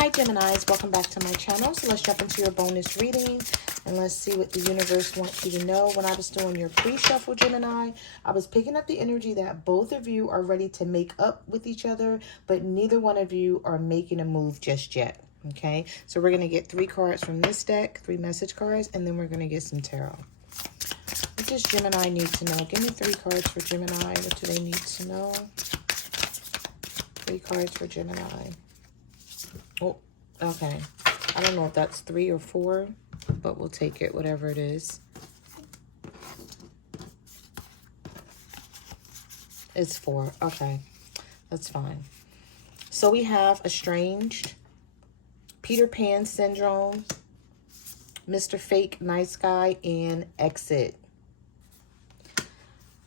Hi Geminis, welcome back to my channel. So let's jump into your bonus reading and let's see what the universe wants you to know. When I was doing your pre-shuffle, Gemini, I was picking up the energy that both of you are ready to make up with each other, but neither one of you are making a move just yet. Okay, so we're going to get 3 cards from this deck, 3 message cards, and then we're going to get some tarot. What does Gemini need to know? Give me 3 cards for Gemini. What do they need to know? 3 cards for Gemini. Oh, okay. I don't know if that's 3 or 4, but we'll take it, whatever it is. It's 4. Okay, that's fine. So we have estranged, Peter Pan syndrome, Mr. Fake Nice Guy, and exit.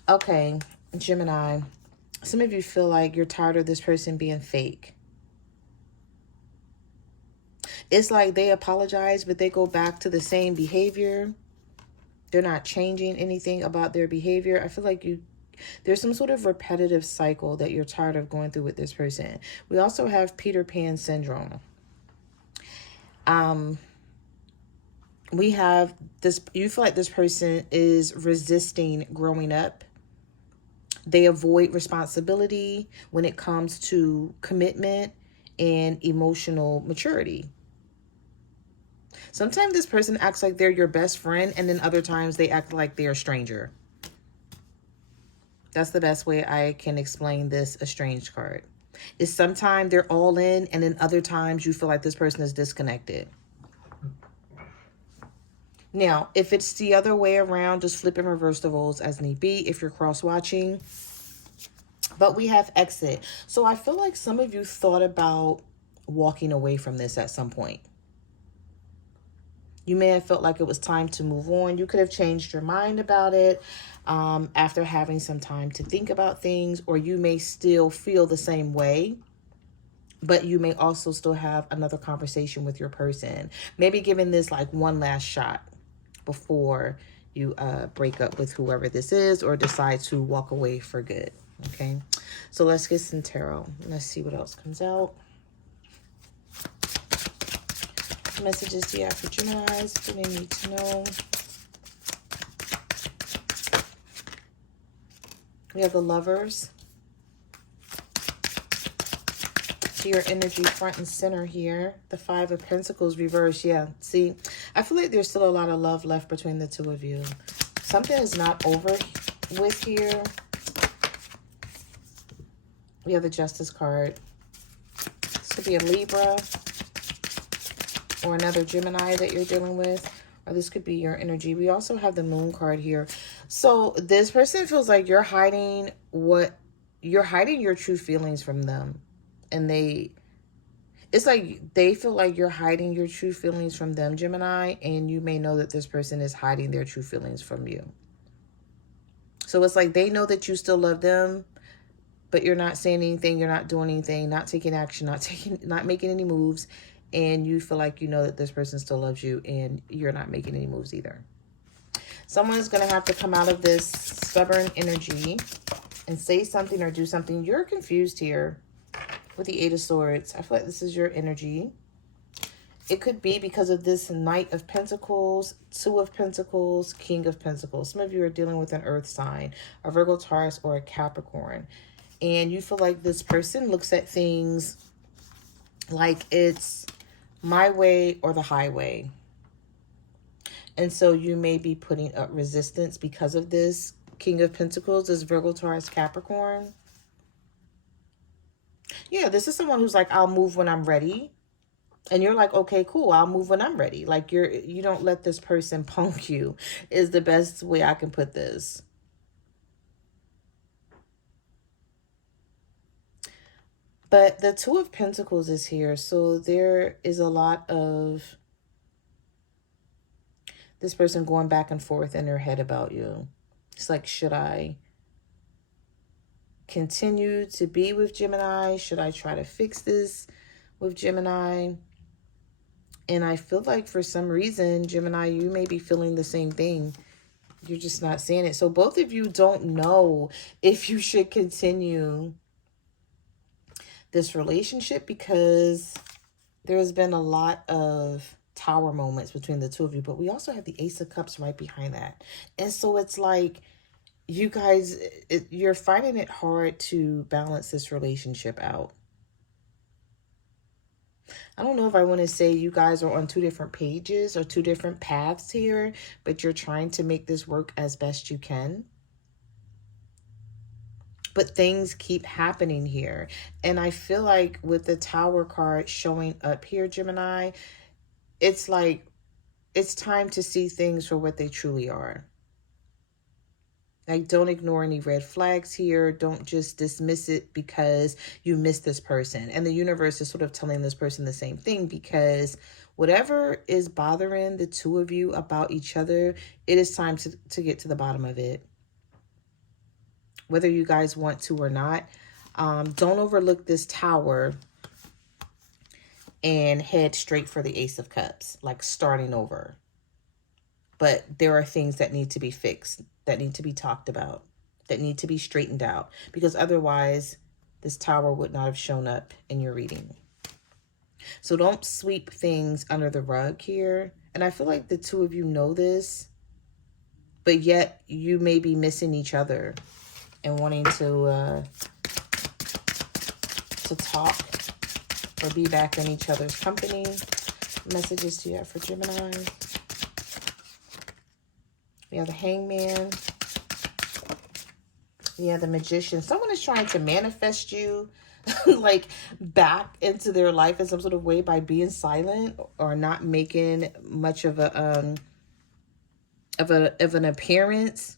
Okay, Gemini, some of you feel like you're tired of this person being fake. It's like they apologize, but they go back to the same behavior. They're not changing anything about their behavior. I feel like there's some sort of repetitive cycle that you're tired of going through with this person. We also have Peter Pan syndrome. We have this, you feel like this person is resisting growing up. They avoid responsibility when it comes to commitment and emotional maturity. Sometimes this person acts like they're your best friend, and then other times they act like they're a stranger. That's the best way I can explain this estranged card. Is sometimes they're all in, and then other times you feel like this person is disconnected. Now, if it's the other way around, just flip and reverse the roles as need be if you're cross-watching. But we have exit. So I feel like some of you thought about walking away from this at some point. You may have felt like it was time to move on. You could have changed your mind about it after having some time to think about things, or you may still feel the same way, but you may also still have another conversation with your person. Maybe giving this like one last shot before you break up with whoever this is or decide to walk away for good. Okay, so let's get some tarot. Let's see what else comes out. What messages do you have for Geminis? What do they need to know? We have the Lovers. So your energy front and center here. The 5 of Pentacles reversed. Yeah, see, I feel like there's still a lot of love left between the two of you. Something is not over with here. We have the Justice card. This could be a Libra or another Gemini that you're dealing with, or this could be your energy. We also have the Moon card here. So this person feels like you're hiding your true feelings from them. And it's like they feel like you're hiding your true feelings from them, Gemini, and you may know that this person is hiding their true feelings from you. So it's like they know that you still love them, but you're not saying anything, you're not doing anything, not taking action, not making any moves, and you feel like you know that this person still loves you and you're not making any moves either. Someone is going to have to come out of this stubborn energy and say something or do something. You're confused here with the 8 of Swords. I feel like this is your energy. It could be because of this Knight of Pentacles, 2 of Pentacles, King of Pentacles. Some of you are dealing with an earth sign, a Virgo, Taurus, or a Capricorn. And you feel like this person looks at things like it's my way or the highway. And so you may be putting up resistance because of this King of Pentacles, this Virgo, Taurus, Capricorn. Yeah, this is someone who's like, I'll move when I'm ready. And you're like, okay, cool, I'll move when I'm ready. Like you don't let this person punk you is the best way I can put this. But the 2 of Pentacles is here. So there is a lot of this person going back and forth in their head about you. It's like, should I continue to be with Gemini? Should I try to fix this with Gemini? And I feel like for some reason, Gemini, you may be feeling the same thing. You're just not seeing it. So both of you don't know if you should continue this relationship because There's been a lot of tower moments between the two of you, but we also have the Ace of Cups right behind that. And so it's like you guys, you're finding it hard to balance this relationship out. I don't know if I want to say you guys are on two different pages or two different paths here, but you're trying to make this work as best you can. But things keep happening here. And I feel like with the Tower card showing up here, Gemini, it's like it's time to see things for what they truly are. Like, don't ignore any red flags here. Don't just dismiss it because you miss this person. And the universe is sort of telling this person the same thing, because whatever is bothering the two of you about each other, it is time to get to the bottom of it. Whether you guys want to or not. Don't overlook this Tower and head straight for the Ace of Cups, like starting over. But there are things that need to be fixed, that need to be talked about, that need to be straightened out, because otherwise this Tower would not have shown up in your reading. So don't sweep things under the rug here. And I feel like the two of you know this, but yet you may be missing each other and wanting to talk or be back in each other's company. Messages do you have for Gemini? We have the Hangman. We have the Magician. Someone is trying to manifest you like back into their life in some sort of way by being silent or not making much of an appearance.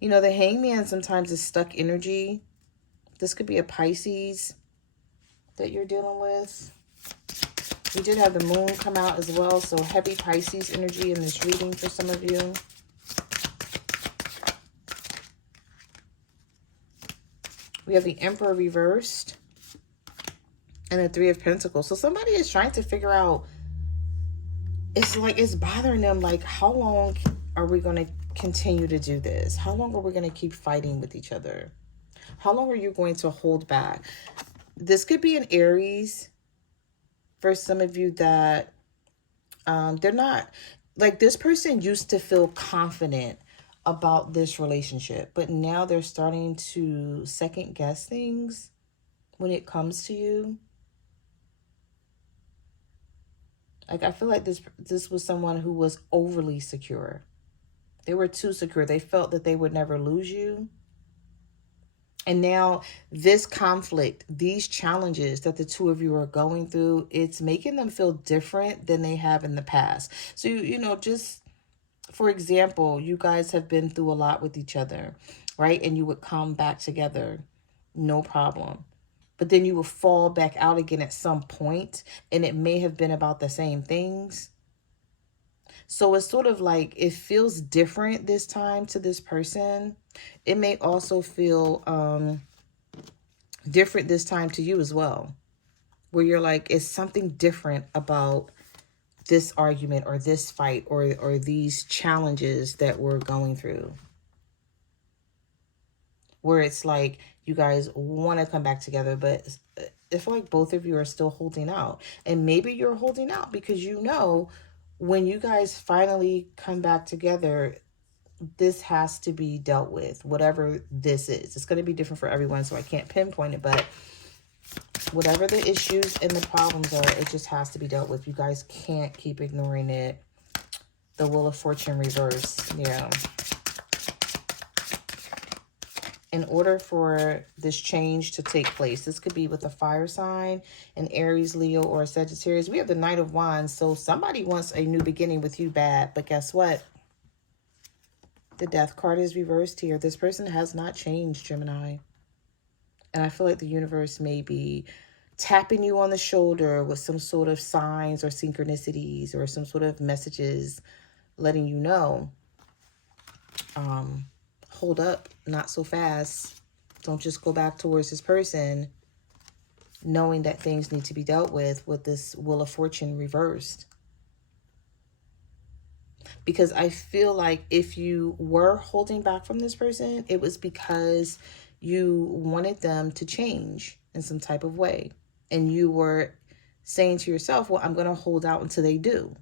You know, the Hangman sometimes is stuck energy. This could be a Pisces that you're dealing with. We did have the Moon come out as well, so heavy Pisces energy in this reading for some of you. We have the Emperor reversed and the Three of Pentacles. So somebody is trying to figure out, it's like it's bothering them, like, how long are we going to continue to do this? How long are we going to keep fighting with each other? How long are you going to hold back? This could be an Aries for some of you that they're not, like, this person used to feel confident about this relationship, but now they're starting to second guess things when it comes to you. Like, I feel like this was someone who was overly secure. They were too secure. They felt that they would never lose you. And now this conflict, these challenges that the two of you are going through, it's making them feel different than they have in the past. So, you know, just for example, you guys have been through a lot with each other, right? And you would come back together, no problem. But then you would fall back out again at some point, and it may have been about the same things. So it's sort of like it feels different this time to this person. It may also feel different this time to you as well, where you're like, it's something different about this argument or this fight or these challenges that we're going through, where it's like you guys want to come back together, but I feel like both of you are still holding out. And maybe you're holding out because you know when you guys finally come back together, this has to be dealt with, whatever this is. It's going to be different for everyone, so I can't pinpoint it, but whatever the issues and the problems are, it just has to be dealt with. You guys can't keep ignoring it. The Wheel of Fortune reverse. Yeah. In order for this change to take place, this could be with a fire sign, an Aries, Leo, or a Sagittarius. We have the Knight of Wands. So somebody wants a new beginning with you bad. But guess what? The Death card is reversed here. This person has not changed, Gemini. And I feel like the universe may be tapping you on the shoulder with some sort of signs or synchronicities or some sort of messages letting you know, hold up, not so fast. Don't just go back towards this person knowing that things need to be dealt with this Wheel of Fortune reversed. Because I feel like if you were holding back from this person, it was because you wanted them to change in some type of way. and you were saying to yourself, well, I'm going to hold out until they do.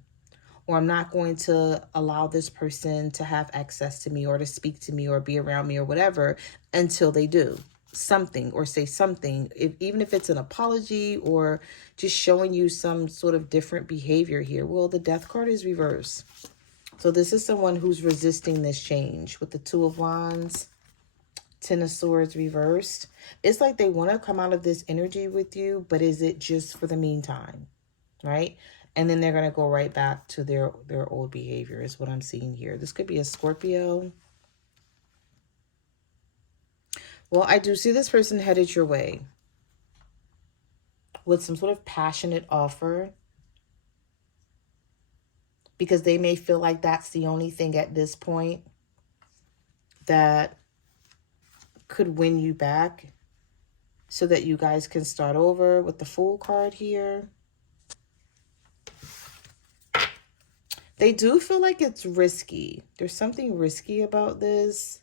Or I'm not going to allow this person to have access to me or to speak to me or be around me or whatever until they do something or say something, even if it's an apology or just showing you some sort of different behavior here. Well, the Death card is reversed. So this is someone who's resisting this change with the Two of Wands, Ten of Swords reversed. It's like they want to come out of this energy with you, but is it just for the meantime, right? And then they're going to go right back to their old behavior is what I'm seeing here. This could be a Scorpio. Well, I do see this person headed your way with some sort of passionate offer, because they may feel like that's the only thing at this point that could win you back so that you guys can start over with the Fool card here. They do feel like it's risky. There's something risky about this.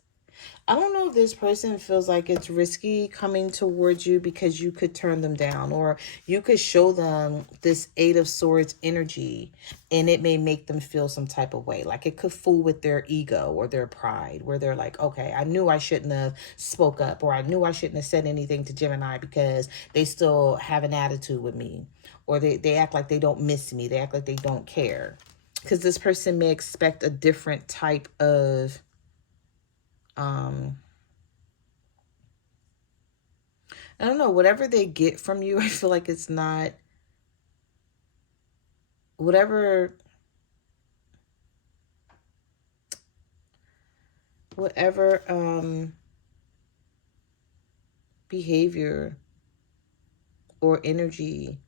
I don't know if this person feels like it's risky coming towards you because you could turn them down, or you could show them this Eight of Swords energy and it may make them feel some type of way. Like it could fool with their ego or their pride, where they're like, okay, I knew I shouldn't have spoke up, or I knew I shouldn't have said anything to Gemini because they still have an attitude with me, or they act like they don't miss me. They act like they don't care. Because this person may expect a different type of I don't know, whatever they get from you, I feel like it's not whatever behavior or energy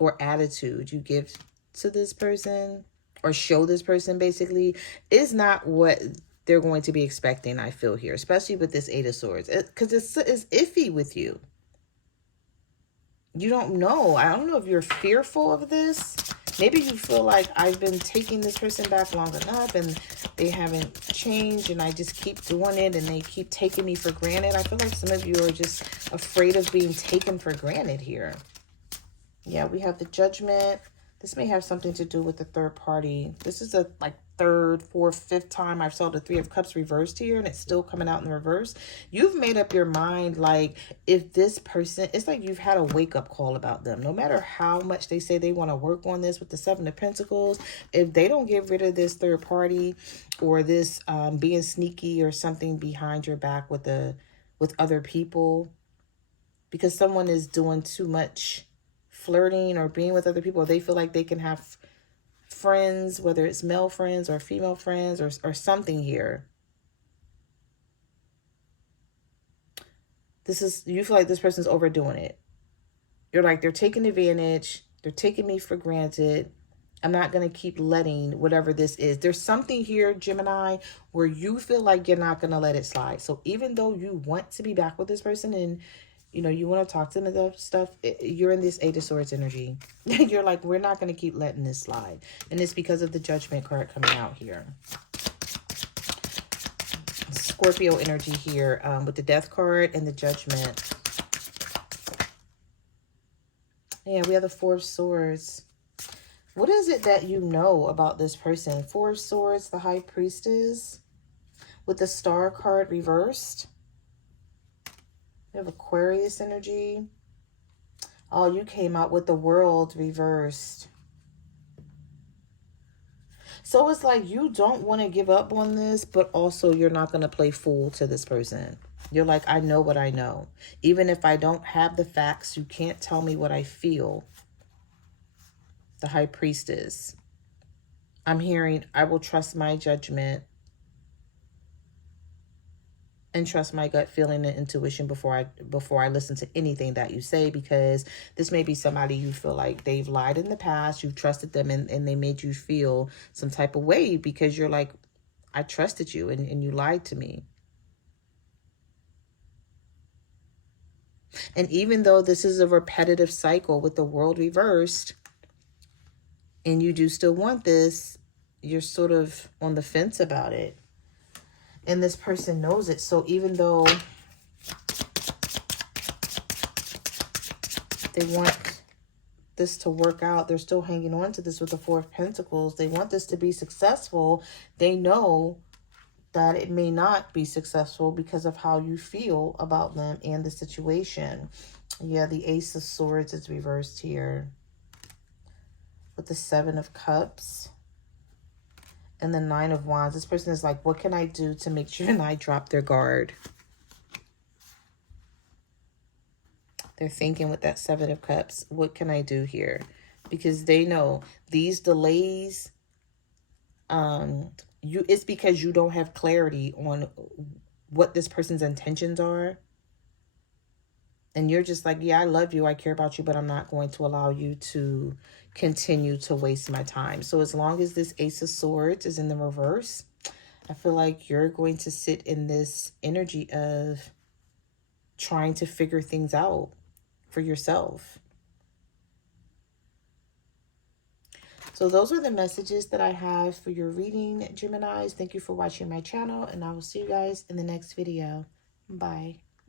or attitude you give to this person or show this person basically is not what they're going to be expecting, I feel here, especially with this Eight of Swords, because it's iffy with you. You don't know. I don't know if you're fearful of this. Maybe you feel like I've been taking this person back long enough and they haven't changed and I just keep doing it and they keep taking me for granted. I feel like some of you are just afraid of being taken for granted here. Yeah, we have the Judgment. This may have something to do with the third party. This is a like third, fourth, fifth time I've saw the Three of Cups reversed here, and it's still coming out in the reverse. You've made up your mind, like, if this person, it's like you've had a wake-up call about them. No matter how much they say they want to work on this with the Seven of Pentacles, if they don't get rid of this third party or this being sneaky or something behind your back with other people, because someone is doing too much flirting or being with other people, or they feel like they can have friends, whether it's male friends or female friends or something here. You feel like this person's overdoing it. You're like, they're taking advantage. They're taking me for granted. I'm not going to keep letting whatever this is. There's something here, Gemini, where you feel like you're not going to let it slide. So even though you want to be back with this person and you want to talk to them and stuff, you're in this Eight of Swords energy. You're like, we're not going to keep letting this slide. And it's because of the Judgment card coming out here. Scorpio energy here with the Death card and the Judgment. Yeah, we have the Four of Swords. What is it that you know about this person? Four of Swords, the High Priestess with the Star card reversed. We have Aquarius energy. Oh, you came out with the World reversed. So it's like you don't want to give up on this, but also you're not going to play fool to this person. You're like, I know what I know. Even if I don't have the facts, you can't tell me what I feel. The High Priestess. I'm hearing, I will trust my judgment and trust my gut feeling and intuition before I listen to anything that you say, because this may be somebody you feel like they've lied in the past. You've trusted them and they made you feel some type of way because you're like, I trusted you and you lied to me. And even though this is a repetitive cycle with the World reversed and you do still want this, you're sort of on the fence about it. And this person knows it. So even though They want this to work out. They're still hanging on to this with the Four of Pentacles. They want this to be successful. They know that it may not be successful because of how you feel about them and the situation. Yeah, the Ace of Swords is reversed here with the Seven of Cups and the Nine of Wands. This person is like, what can I do to make Gemini drop their guard? They're thinking with that Seven of Cups, what can I do here? Because they know these delays, it's because you don't have clarity on what this person's intentions are. And you're just like, yeah, I love you, I care about you, but I'm not going to allow you to continue to waste my time. So as long as this Ace of Swords is in the reverse, I feel like you're going to sit in this energy of trying to figure things out for yourself. So those are the messages that I have for your reading, Geminis. Thank you for watching my channel, and I will see you guys in the next video. Bye.